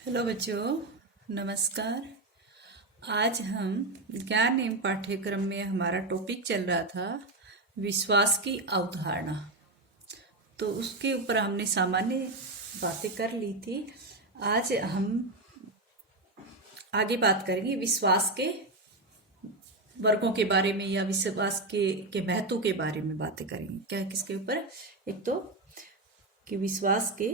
Hello बच्चों, नमस्कार। आज हम ज्ञान एवं पाठ्यक्रम में हमारा टॉपिक चल रहा था विश्वास की अवधारणा। तो उसके ऊपर हमने सामान्य बातें कर ली थी। आज हम आगे बात करेंगे विश्वास के वर्गों के बारे में या विश्वास के महत्व के बारे में बातें करेंगे। क्या किसके ऊपर? एक तो कि विश्वास के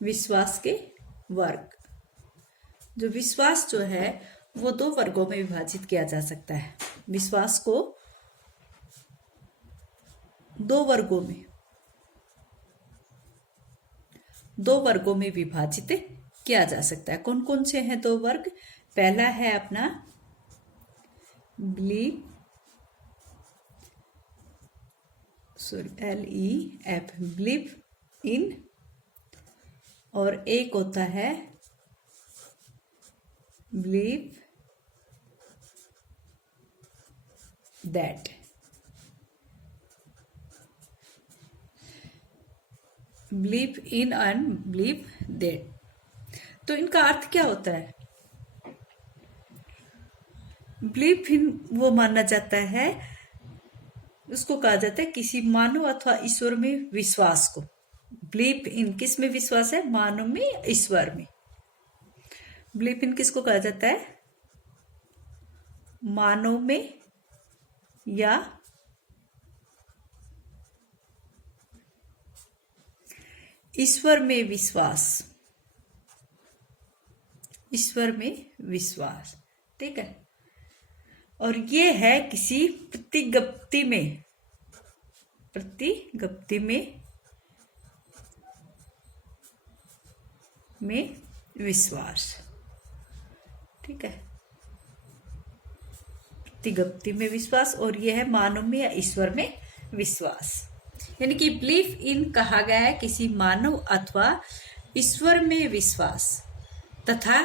विश्वास के वर्ग। जो विश्वास जो है वो दो वर्गों में विभाजित किया जा सकता है। विश्वास को दो वर्गों में विभाजित किया जा सकता है। कौन कौन से हैं दो वर्ग? पहला है अपना बिलीव, LEF, बिलीव इन, और एक होता है believe that. Believe in and believe that. तो इनका अर्थ क्या होता है? बिलीव इन वो माना जाता है, उसको कहा जाता है किसी मानव अथवा ईश्वर में विश्वास को। बिलीव इन किस में विश्वास है? मानव में, ईश्वर में। बिलीव इन किसको कहा जाता है? मानव में या ईश्वर में विश्वास। ईश्वर में विश्वास, ठीक है। और ये है किसी प्रतिगप्ति में विश्वास, ठीक है। प्रतिगप्ति में विश्वास, और यह है मानव में या ईश्वर में विश्वास। यानी कि बिलीफ इन कहा गया है किसी मानव अथवा ईश्वर में विश्वास, तथा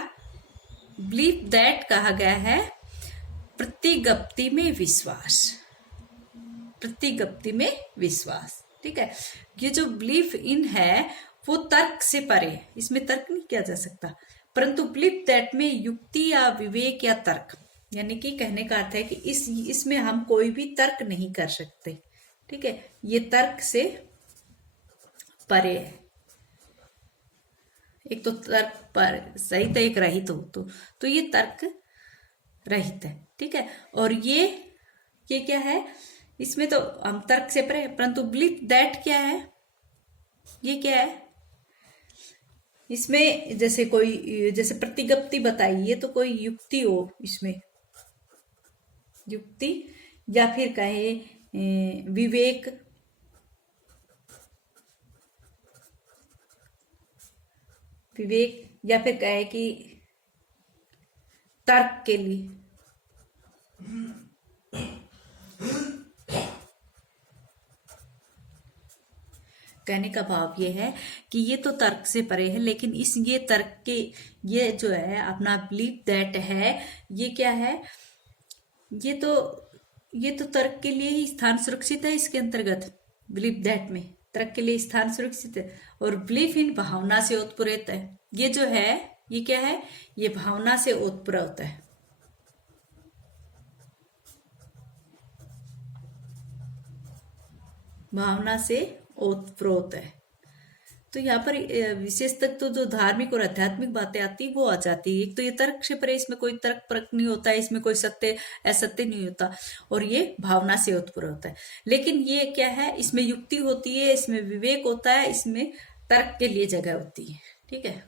बिलीव दैट कहा गया है प्रतिगप्ति में विश्वास। प्रतिगप्ति में विश्वास, ठीक है। ये जो बिलीफ इन है वो तर्क से परे है, इसमें तर्क नहीं किया जा सकता। परंतु बिलीव दैट में युक्ति या विवेक या तर्क, यानी कि कहने का अर्थ है कि इसमें हम कोई भी तर्क नहीं कर सकते, ठीक है। ये तर्क से परे है। एक तो तर्क पर सहित है, एक रहित हो तो ये तर्क रहित है, ठीक है। और ये क्या है? इसमें तो हम तर्क से परे, परंतु बिलीव दैट क्या है? ये क्या है? इसमें जैसे प्रतिगप्ति बताई, ये तो कोई युक्ति हो, इसमें युक्ति या फिर कहे विवेक, या फिर कहे कि तर्क के लिए। कहने का भाव ये है कि ये तो तर्क से परे है, लेकिन ये तर्क के, ये जो है अपना बिलीव दैट है, ये क्या है? ये तो तर्क के लिए ही स्थान सुरक्षित है। इसके अंतर्गत बिलीव दैट में तर्क के लिए स्थान सुरक्षित है। और बिलीफ इन भावना से उत्प्रेरित है। ये जो है ये क्या है? ये भावना से उत्प्रेरित है। भावना से ओतप्रोत है। तो यहाँ पर विशेष तक तो जो धार्मिक और आध्यात्मिक बातें आती वो आ जाती है। एक तो ये तर्क से परे, इसमें कोई तर्क परक नहीं होता है, इसमें कोई सत्य असत्य नहीं होता, और ये भावना से उत्पन्न होता है। लेकिन ये क्या है? इसमें युक्ति होती है, इसमें विवेक होता है, इसमें तर्क के लिए जगह होती है, ठीक है।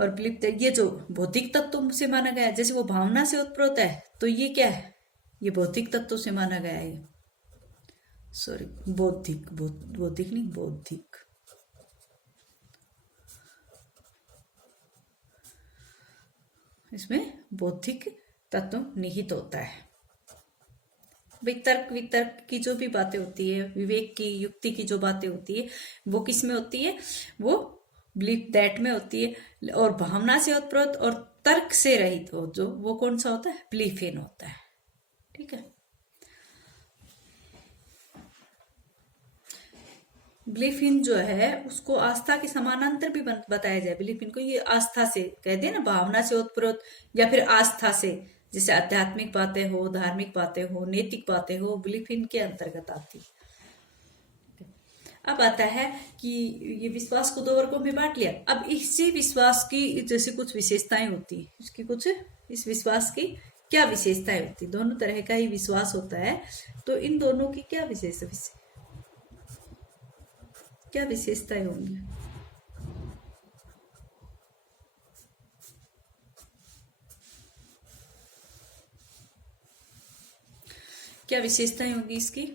और ये जो भौतिक तत्व से माना गया है, जैसे वो भावना से उत्पन्न होता है, तो ये क्या है? ये भौतिक तत्व से माना गया है। सॉरी, बौद्धिक नहीं, बौद्धिक। इसमें बौद्धिक तत्व निहित होता है। वितर्क की जो भी बातें होती है, विवेक की, युक्ति की जो बातें होती है, वो किस में होती है? वो बिलीफ दैट में होती है, और भावना से ओतप्रोत और तर्क से रहित हो जो, वो कौन सा होता है? बिलीफ इन होता है। ठीक है। बिलीफ इन जो है उसको आस्था के समानांतर भी बताया जाए। बिलीफ इन को ये आस्था से कहते हैं ना, भावना से ओतप्रोत या फिर आस्था से, जैसे आध्यात्मिक बातें हो, धार्मिक बातें हो, नैतिक बातें हो, बिलीफ इन के अंतर्गत आती है। अब आता है कि ये विश्वास को दो वर्गों में बांट लिया। अब इसी विश्वास की जैसे कुछ विशेषताएं होती है, इसकी कुछ, इस विश्वास की क्या विशेषताएं होती, दोनों तरह का ही विश्वास होता है, तो इन दोनों की क्या क्या विशेषताएं होंगी? क्या विशेषताएं होंगी इसकी?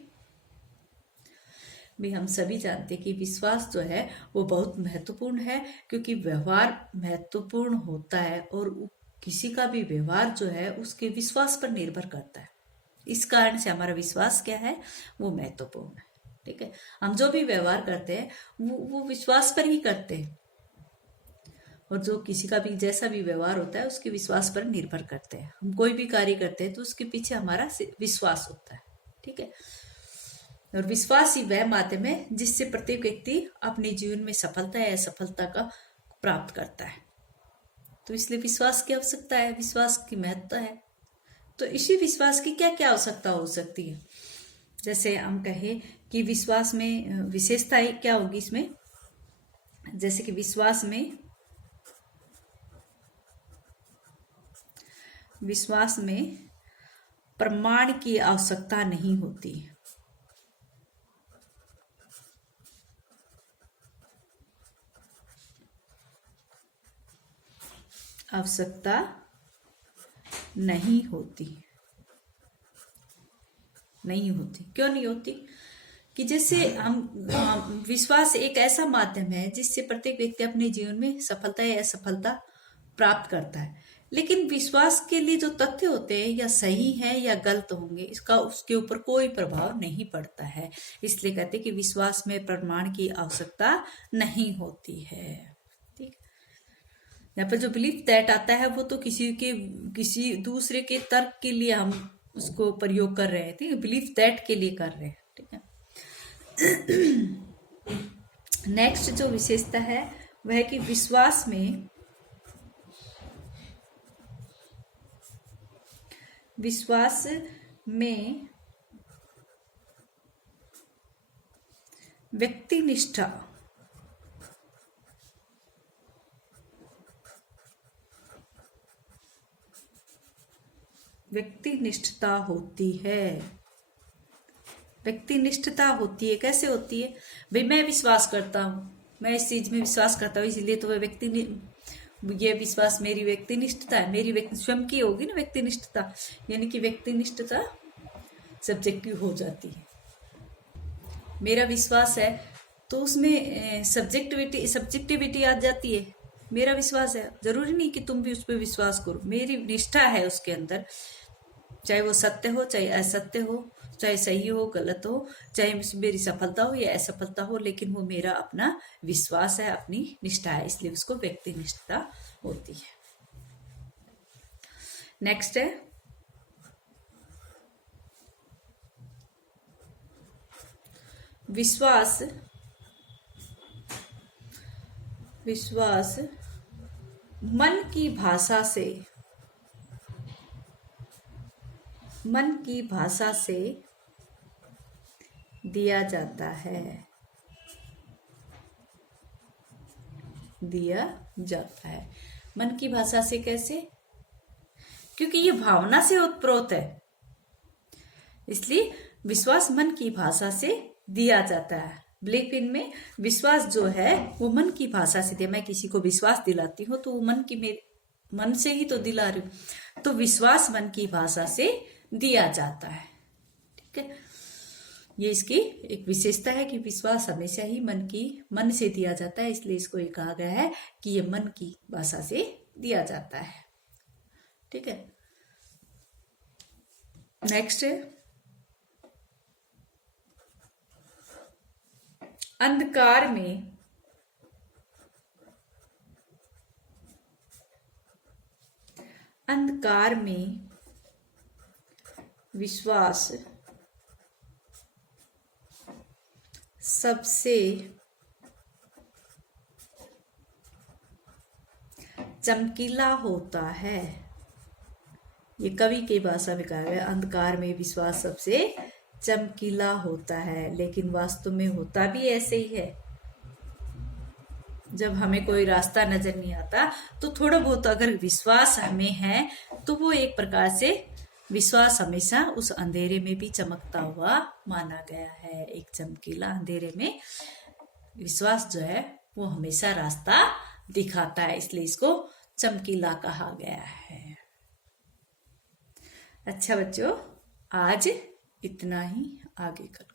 भी हम सभी जानते हैं कि विश्वास जो है वो बहुत महत्वपूर्ण है, क्योंकि व्यवहार महत्वपूर्ण होता है और किसी का भी व्यवहार जो है उसके विश्वास पर निर्भर करता है। इस कारण से हमारा विश्वास क्या है, वो महत्वपूर्ण है। ठीक है। हम जो भी व्यवहार करते हैं वो विश्वास पर ही करते हैं, और जो किसी का भी जैसा भी व्यवहार होता है उसके विश्वास पर निर्भर करते हैं। हम कोई भी कार्य करते हैं तो उसके पीछे हमारा विश्वास होता है। ठीक है। और विश्वास ही वह माध्यम है जिससे प्रत्येक व्यक्ति अपने जीवन में सफलता या असफलता का प्राप्त करता है। तो इसलिए विश्वास की आवश्यकता है, विश्वास की महत्ता है। तो इसी विश्वास की क्या क्या आवश्यकता हो सकती है? जैसे हम कहें कि विश्वास में विशेषताएं क्या होगी इसमें, जैसे कि विश्वास में प्रमाण की आवश्यकता नहीं होती। आवश्यकता नहीं होती। क्यों नहीं होती? कि जैसे हम विश्वास एक ऐसा माध्यम है जिससे प्रत्येक व्यक्ति अपने जीवन में सफलता या असफलता प्राप्त करता है, लेकिन विश्वास के लिए जो तथ्य होते हैं या सही है या गलत होंगे, इसका उसके ऊपर कोई प्रभाव नहीं पड़ता है। इसलिए कहते हैं कि विश्वास में प्रमाण की आवश्यकता नहीं होती है। ठीक। यहाँ पर जो बिलीफ दैट आता है वो तो किसी दूसरे के तर्क के लिए हम उसको प्रयोग कर रहे हैं। ठीक है। बिलीफ दैट के लिए कर रहे हैं। ठीक है। नेक्स्ट जो विशेषता है वह है कि विश्वास में व्यक्तिनिष्ठा होती है। व्यक्तिनिष्ठता होती है। कैसे होती है? भाई मैं विश्वास करता हूं, मैं इस चीज में विश्वास करता हूं, इसलिए तो वह ये विश्वास मेरी व्यक्तिनिष्ठता है। मेरी स्वयं की होगी ना व्यक्तिनिष्ठता, यानी कि व्यक्तिनिष्ठता सब्जेक्टिव हो जाती है। मेरा विश्वास है तो उसमें सब्जेक्टिविटी आ जाती है। मेरा विश्वास है, जरूरी नहीं कि तुम भी उस पर विश्वास करो। मेरी निष्ठा है उसके अंदर, चाहे वो सत्य हो चाहे असत्य हो, चाहे सही हो गलत हो, चाहे मेरी सफलता हो या असफलता हो, लेकिन वो मेरा अपना विश्वास है, अपनी निष्ठा है, इसलिए उसको व्यक्ति निष्ठा होती है। नेक्स्ट है विश्वास मन की भाषा से दिया जाता है। मन की भाषा से कैसे? क्योंकि ये भावना से उत्प्रोत है, इसलिए विश्वास मन की भाषा से दिया जाता है। बिलीफ इन में विश्वास जो है वो मन की भाषा से दिया। मैं किसी को विश्वास दिलाती हूँ तो वो मन से ही तो दिला रही हूँ, तो विश्वास मन की भाषा से दिया जाता है। ठीक है। ये इसकी एक विशेषता है कि विश्वास हमेशा ही मन से दिया जाता है, इसलिए इसको ये कहा गया है कि ये मन की भाषा से दिया जाता है। ठीक है। नेक्स्ट है अंधकार में अंधकार में विश्वास सबसे चमकीला होता है। ये कवि की भाषा में कहा गया, अंधकार में विश्वास सबसे चमकीला होता है, लेकिन वास्तव में होता भी ऐसे ही है। जब हमें कोई रास्ता नजर नहीं आता तो थोड़ा बहुत अगर विश्वास हमें है तो वो एक प्रकार से विश्वास हमेशा उस अंधेरे में भी चमकता हुआ माना गया है। एक चमकीला अंधेरे में विश्वास जो है वो हमेशा रास्ता दिखाता है, इसलिए इसको चमकीला कहा गया है। अच्छा बच्चों, आज इतना ही, आगे कल